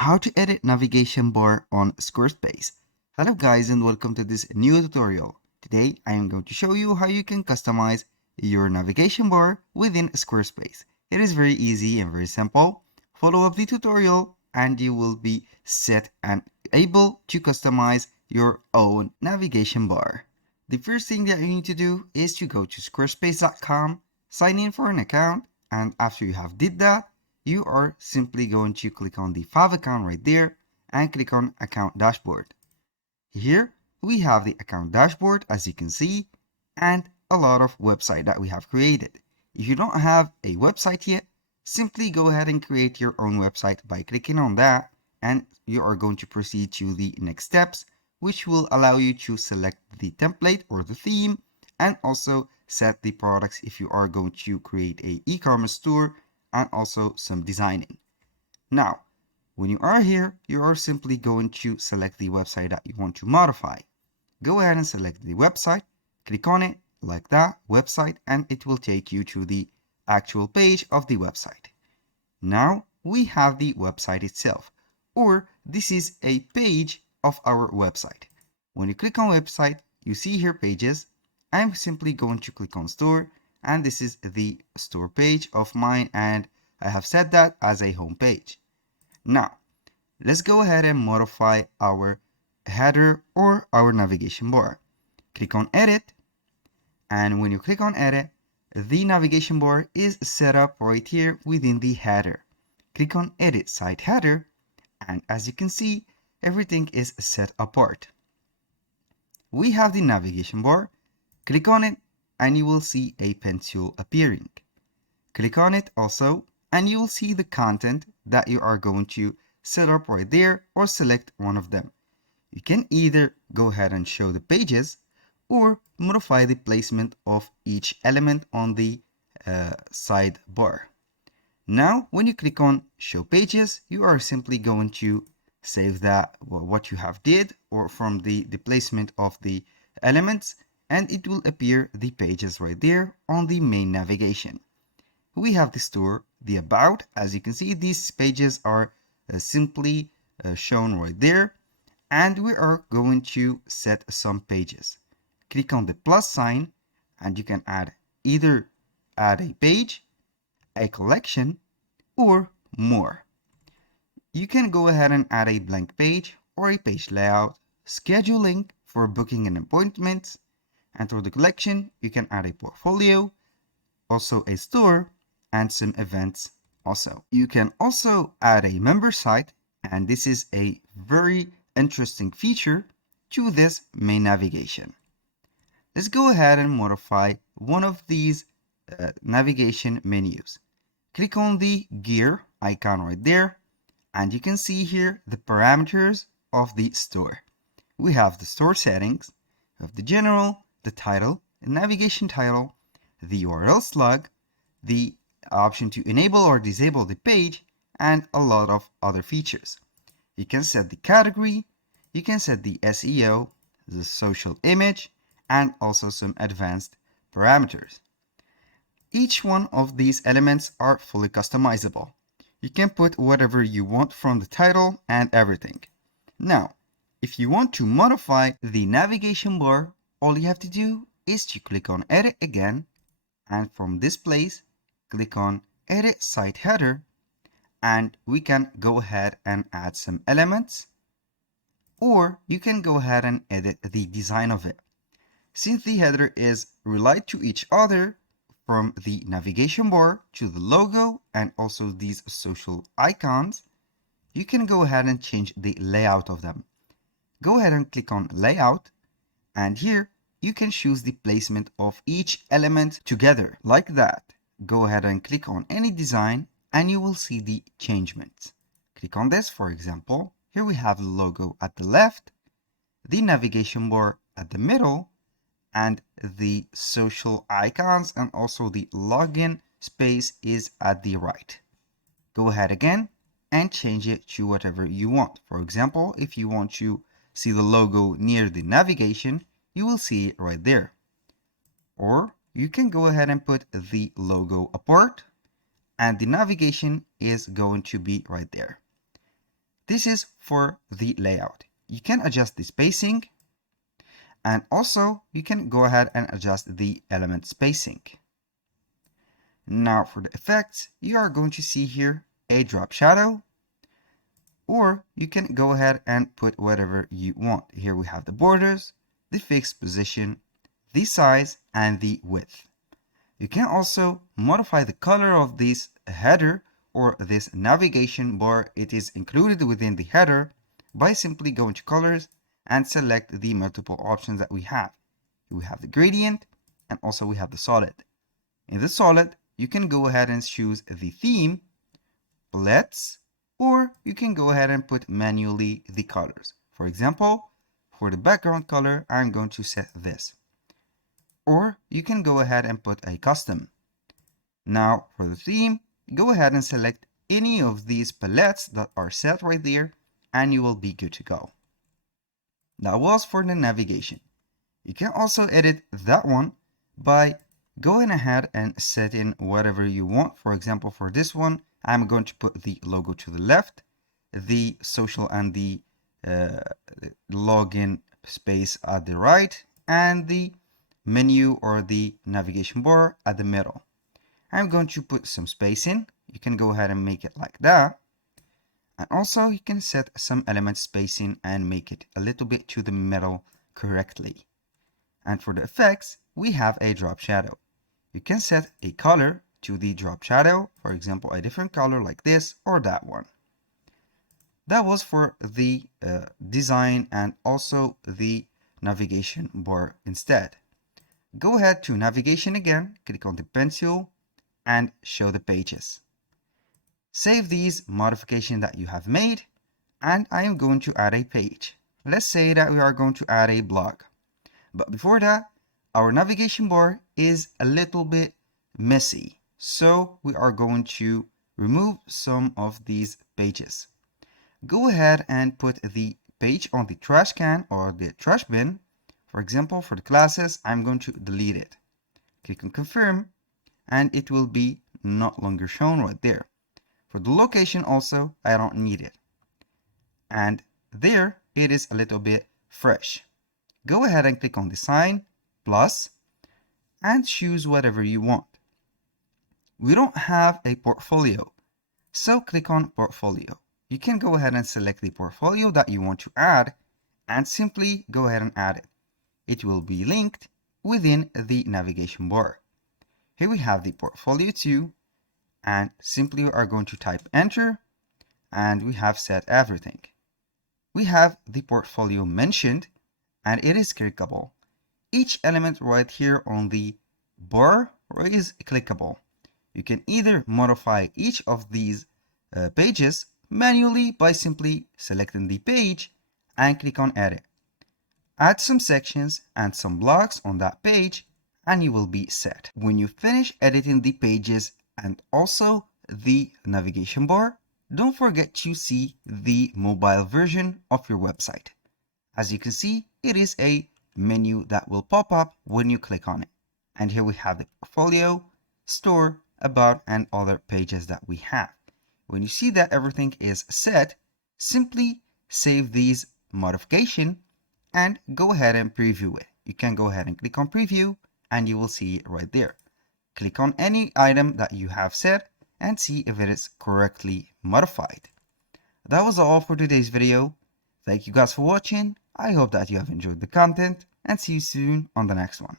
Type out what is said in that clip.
How to edit navigation bar on Squarespace. Hello guys and welcome to this new tutorial. Today I am going to show you how you can customize your navigation bar within Squarespace. It is very easy and very simple. Follow up the tutorial and you will be set and able to customize your own navigation bar. The first thing that you need to do is to go to squarespace.com, sign in for an account, and after you have did that, you are simply going to click on the Fav account right there and click on Account Dashboard. Here we have the account dashboard, as you can see, and a lot of website that we have created. If you don't have a website yet, simply go ahead and create your own website by clicking on that, and you are going to proceed to the next steps, which will allow you to select the template or the theme and also set the products if you are going to create a e-commerce store and also some designing. Now, when you are here, you are simply going to select the website that you want to modify. Go ahead and select the website, click on it like that, website, and it will take you to the actual page of the website. Now we have the website itself, or this is a page of our website. When you click on website, you see here pages. I'm simply going to click on store, and this is the store page of mine, and I have set that as a home page. Now let's go ahead and modify our header or our navigation bar. Click on edit, and when you click on edit, the navigation bar is set up right here within the header. Click on edit site header, and as you can see, everything is set apart. We have the navigation bar. Click on it and you will see a pencil appearing. Click on it also and you will see the content that you are going to set up right there, or select one of them. You can either go ahead and show the pages or modify the placement of each element on the sidebar. Now when you click on show pages, you are simply going to save that, what you have did, or from the placement of the elements, and it will appear the pages right there on the main navigation. We have the store, the about. As you can see, these pages are simply shown right there, and we are going to set some pages. Click on the plus sign and you can either add a page, a collection, or more. You can go ahead and add a blank page or a page layout, scheduling for booking and appointments, and for the collection, you can add a portfolio, also a store, and some events also. You can also add a member site, and this is a very interesting feature to this main navigation. Let's go ahead and modify one of these navigation menus. Click on the gear icon right there, and you can see here the parameters of the store. We have the store settings, we have the general, the title, the navigation title, the URL slug, the option to enable or disable the page, and a lot of other features. You can set the category, you can set the SEO, the social image, and also some advanced parameters. Each one of these elements are fully customizable. You can put whatever you want from the title and everything. Now, if you want to modify the navigation bar, all you have to do is to click on edit again, and from this place, click on edit site header, and we can go ahead and add some elements, or you can go ahead and edit the design of it. Since the header is related to each other, from the navigation bar to the logo and also these social icons, you can go ahead and change the layout of them. Go ahead and click on layout, and here you can choose the placement of each element together like that. Go ahead and click on any design and you will see the changements. Click on this, for example. Here we have the logo at the left, the navigation bar at the middle, and the social icons and also the login space is at the right. Go ahead again and change it to whatever you want. For example, if you want to see the logo near the navigation, you will see it right there. Or you can go ahead and put the logo apart, and the navigation is going to be right there. This is for the layout. You can adjust the spacing, and also you can go ahead and adjust the element spacing. Now for the effects, you are going to see here a drop shadow, or you can go ahead and put whatever you want. Here we have the borders, the fixed position, the size, and the width. You can also modify the color of this header or this navigation bar. It is included within the header by simply going to colors and select the multiple options that we have. We have the gradient, and also we have the solid. In the solid, you can go ahead and choose the theme, palettes, or you can go ahead and put manually the colors. For example, for the background color, I'm going to set this. Or you can go ahead and put a custom. Now for the theme, go ahead and select any of these palettes that are set right there, and you will be good to go. That was for the navigation. You can also edit that one by going ahead and setting whatever you want. For example, for this one, I'm going to put the logo to the left, the social and the login space at the right, and the menu or the navigation bar at the middle. I'm going to put some spacing. You can go ahead and make it like that. And also you can set some element spacing and make it a little bit to the middle correctly. And for the effects, we have a drop shadow. You can set a color to the drop shadow, for example, a different color like this or that one. That was for the design and also the navigation bar instead. Go ahead to navigation again, click on the pencil and show the pages. Save these modifications that you have made, and I am going to add a page. Let's say that we are going to add a blog. But before that, our navigation bar is a little bit messy. So we are going to remove some of these pages. Go ahead and put the page on the trash can or the trash bin. For example, for the classes, I'm going to delete it. Click on confirm, and it will be not longer shown right there. For the location also, I don't need it. And there it is a little bit fresh. Go ahead and click on the sign, plus, and choose whatever you want. We don't have a portfolio, so click on portfolio. You can go ahead and select the portfolio that you want to add and simply go ahead and add it. It will be linked within the navigation bar. Here we have the portfolio 2, and simply we are going to type enter, and we have set everything. We have the portfolio mentioned, and it is clickable. Each element right here on the bar is clickable. You can either modify each of these pages manually by simply selecting the page and click on edit. Add some sections and some blocks on that page, and you will be set. When you finish editing the pages and also the navigation bar, don't forget to see the mobile version of your website. As you can see, it is a menu that will pop up when you click on it. And here we have the portfolio, store, about, and other pages that we have. When you see that everything is set, simply save these modifications and go ahead and preview it. You can go ahead and click on preview and you will see it right there. Click on any item that you have set and see if it is correctly modified. That was all for today's video. Thank you guys for watching. I hope that you have enjoyed the content and see you soon on the next one.